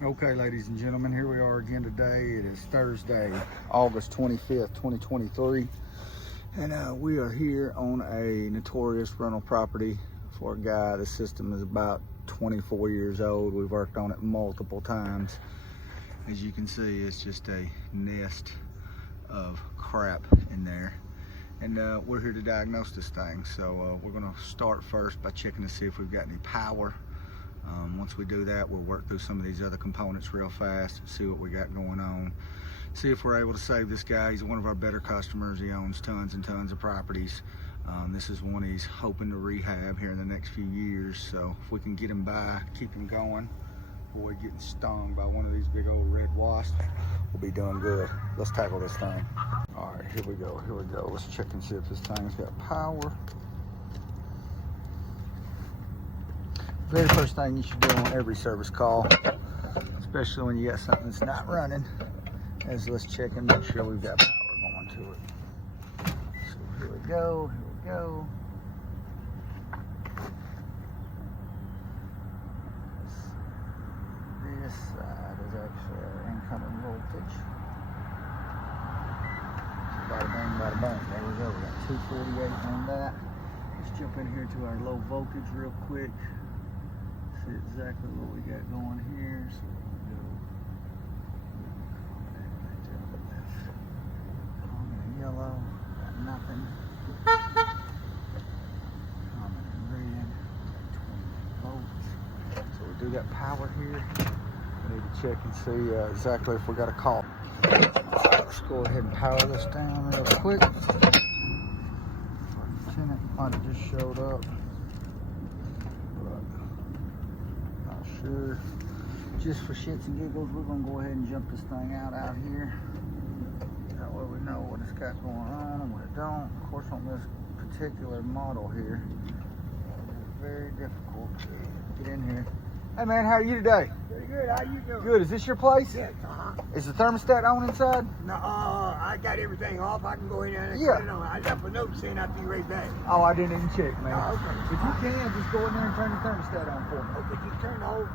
Okay, ladies and gentlemen, here we are again today. It is Thursday, August 25th, 2023. And we are here on a notorious rental property for a guy. The system is about 24 years old. We've worked on it multiple times. As you can see, it's just a nest of crap in there. And we're here to diagnose this thing. So we're gonna start first by checking to see if we've got any power. Once we do that, we'll work through some of these other components real fast, see what we got going on, see if we're able to save this guy. He's one of our better customers. He owns tons and tons of properties. This is one he's hoping to rehab here in the next few years. So if we can get him by, keep him going, avoid getting stung by one of these big old red wasps, we'll be doing good. Let's tackle this thing. All right, here we go. Let's check and see if this thing's got power. Very first thing you should do on every service call, especially when you got something that's not running, is let's check and make sure we've got power going to it. So here we go. This side is actually our incoming voltage. So bada bang, bada bang. There we go. We got 248 on that. Let's jump in here to our low voltage real quick. See exactly what we got going here. So we'll go right there on the left. Common in yellow, got nothing. Common in red, 20 volts. So we do got power here. We need to check and see exactly if we got a call. Let's go ahead and power this down real quick. Tenant might have just showed up. Sure. Just for shits and giggles, we're gonna go ahead and jump this thing out here. That way we know what it's got going on and what it don't. Of course, on this particular model here, it's very difficult to get in here. Hey man, how are you today? Pretty good. How you doing? Good. Is this your place? Yes. Is the thermostat on inside? No, I got everything off. I can go in there and Yeah. turn it on. I left a note saying I'd be right back. Oh, I didn't even check, man. Oh, okay. If you can, just go in there and turn the thermostat on for me. Okay, just turn the whole.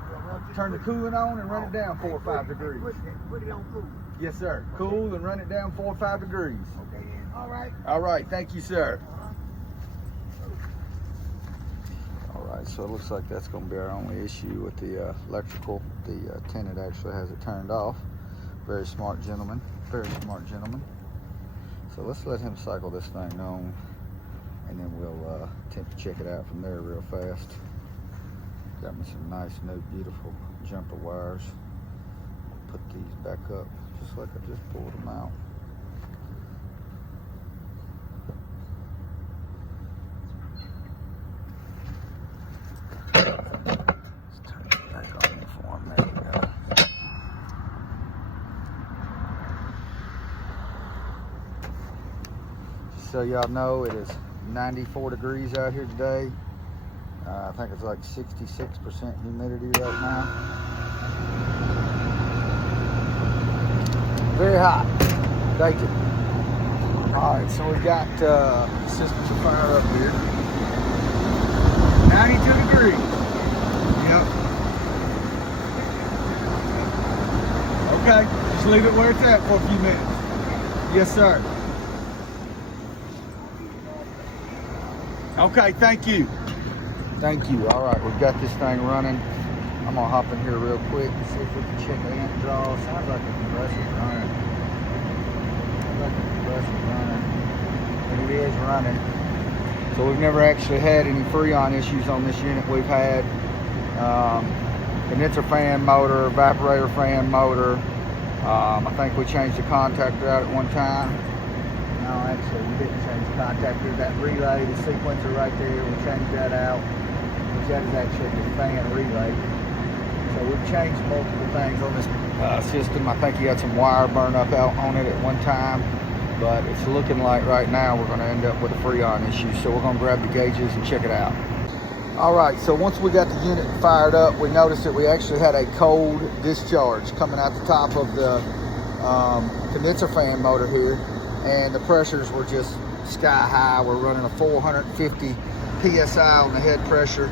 Turn the cooling on and run it down 4 or 5 degrees. Put it on cool. Yes, sir. Cool and run it down 4 or 5 degrees. Okay, then. All right. All right. Thank you, sir. All right, so it looks like that's going to be our only issue with the electrical. The tenant actually has it turned off. Very smart gentleman. Very smart gentleman. So let's let him cycle this thing on, and then we'll attempt to check it out from there real fast. Got me some nice, new, beautiful jumper wires. Put these back up just like I just pulled them out. Let's turn it back on for him. There we go. Just so y'all know, it is 94 degrees out here today. I think it's like 66% humidity right now. Very hot. Thank you. All right, so we've got systems of fire up here. 92 degrees. Yep. Okay, just leave it where it's at for a few minutes. Yes, sir. Okay, thank you. Thank you. All right, we've got this thing running. I'm gonna hop in here real quick and see if we can check the amp draw. Sounds like the compressor's running. But it is running. So we've never actually had any freon issues on this unit. We've had condenser fan motor, evaporator fan motor. I think we changed the contactor out at one time. No, actually we didn't change the contactor. That relay, the sequencer right there, we changed that out. That is actually the fan relay. So we've changed multiple things on this system. I think you had some wire burn up out on it at one time, but it's looking like right now we're going to end up with a freon issue. So we're going to grab the gauges and check it out. All right, so once we got the unit fired up, we noticed that we actually had a cold discharge coming out the top of the condenser fan motor here, and the pressures were just sky high. We're running a 450 PSI on the head pressure,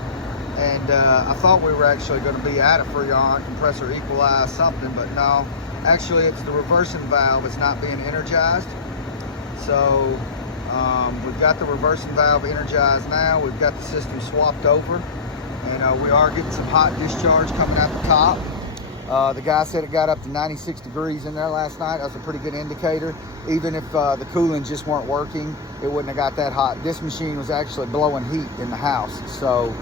And I thought we were actually going to be at a Freon compressor equalize something, but no. Actually, it's the reversing valve is not being energized. So we've got the reversing valve energized now. We've got the system swapped over, and we are getting some hot discharge coming out the top. The guy said it got up to 96 degrees in there last night. That was a pretty good indicator. Even if the cooling just weren't working, it wouldn't have got that hot. This machine was actually blowing heat in the house. So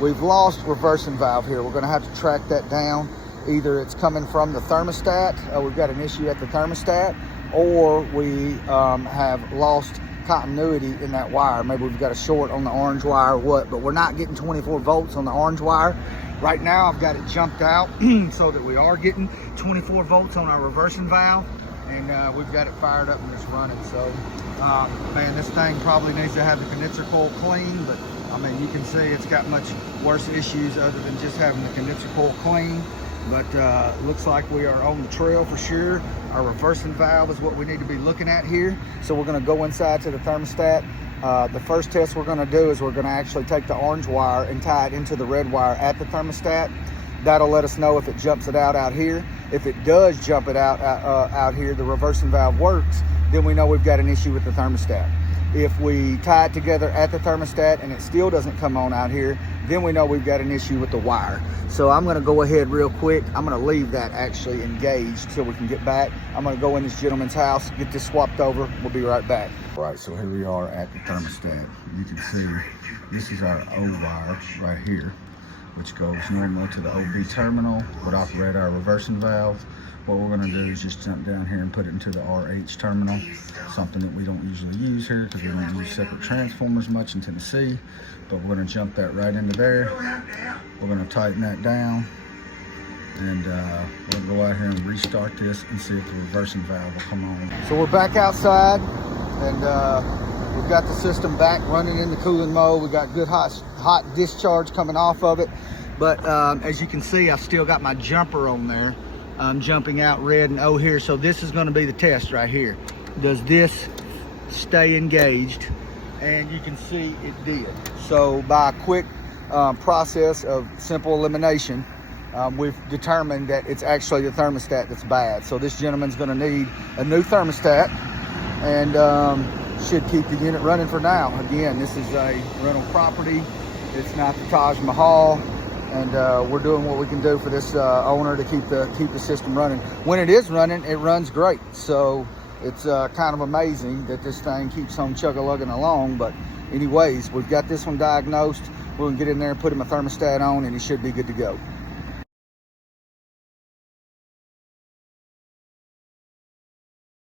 we've lost reversing valve here. We're going to have to track that down. Either it's coming from the thermostat, we've got an issue at the thermostat, or we have lost continuity in that wire. Maybe we've got a short on the orange wire or what, but we're not getting 24 volts on the orange wire. Right now I've got it jumped out so that we are getting 24 volts on our reversing valve, and we've got it fired up and it's running. So man, this thing probably needs to have the condenser coil clean, but I mean, you can see it's got much worse issues other than just having the condenser coil clean. But looks like we are on the trail for sure. Our reversing valve is what we need to be looking at here. So we're going to go inside to the thermostat. The first test we're going to do is we're going to actually take the orange wire and tie it into the red wire at the thermostat. That'll let us know if it jumps it out here. If it does jump it out here, the reversing valve works, then we know we've got an issue with the thermostat. If we tie it together at the thermostat and it still doesn't come on out here, then we know we've got an issue with the wire. So I'm going to go ahead real quick. I'm going to leave that actually engaged till we can get back. I'm going to go in this gentleman's house, get this swapped over. We'll be right back. All right, so here we are at the thermostat. You can see this is our O wire right here, which goes normally to the OB terminal, would operate our reversing valve. What we're going to do is just jump down here and put it into the RH terminal, something that we don't usually use here because we don't use separate transformers much in Tennessee. But we're going to jump that right into there. We're going to tighten that down, and we're going to go out here and restart this and see if the reversing valve will come on. So we're back outside, and we've got the system back running in the cooling mode. We got good hot discharge coming off of it. But as you can see, I've still got my jumper on there. I'm jumping out red and O here. So this is going to be the test right here. Does this stay engaged? And you can see it did. So by a quick process of simple elimination, we've determined that it's actually the thermostat that's bad. So this gentleman's going to need a new thermostat, and should keep the unit running for now. Again, this is a rental property. It's not the Taj Mahal. And we're doing what we can do for this owner to keep the system running. When it is running, it runs great. So it's kind of amazing that this thing keeps on chug-a-lugging along. But anyways, we've got this one diagnosed. We're gonna get in there and put him a thermostat on, and he should be good to go.